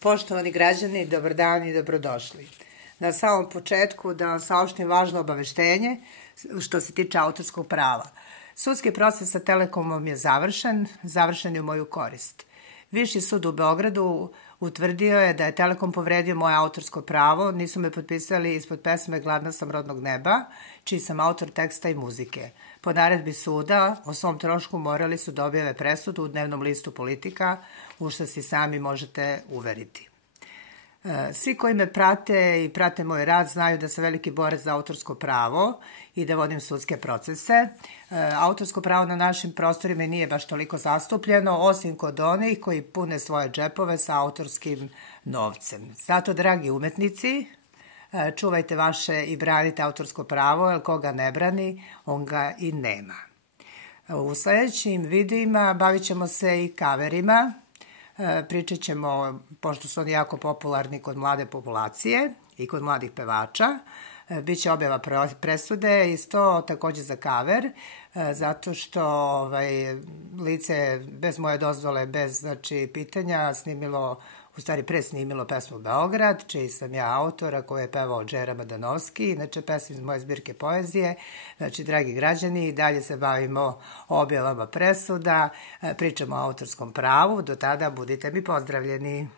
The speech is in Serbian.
Poštovani građani, dobar dan i dobrodošli. Na samom početku da vam saopštim važno obaveštenje što se tiče autorskog prava. Sudski proces sa Telekomom je završen je u moju korist. Viši sud u Beogradu utvrdio je da je Telekom povredio moje autorsko pravo, nisu me potpisali ispod pesme Gladna sam rodnog neba, čiji sam autor teksta i muzike. Po naredbi suda, o svom trošku morali su da objave presudu u dnevnom listu Politika, u što se sami možete uveriti. Svi koji me prate i prate moj rad znaju da sam veliki borac za autorsko pravo i da vodim sudske procese. Autorsko pravo na našim prostorima nije baš toliko zastupljeno, osim kod onih koji pune svoje džepove sa autorskim novcem. Zato, dragi umetnici, čuvajte vaše i branite autorsko pravo, jer koga ne brani, on ga i nema. U sledećim videima bavit ćemo se i kaverima. Pričat ćemo, pošto su oni jako popularni kod mlade populacije i kod mladih pevača, biće objava presude, isto takođe za kaver, zato što lice bez moje dozvole, bez pitanja, presnimilo pesmu Beograd, čiji sam ja autora, koji je pevao Džera Madanovski, inače pesma iz moje zbirke poezije. Znači, dragi građani, dalje se bavimo objavama presuda, pričamo o autorskom pravu, do tada budite mi pozdravljeni.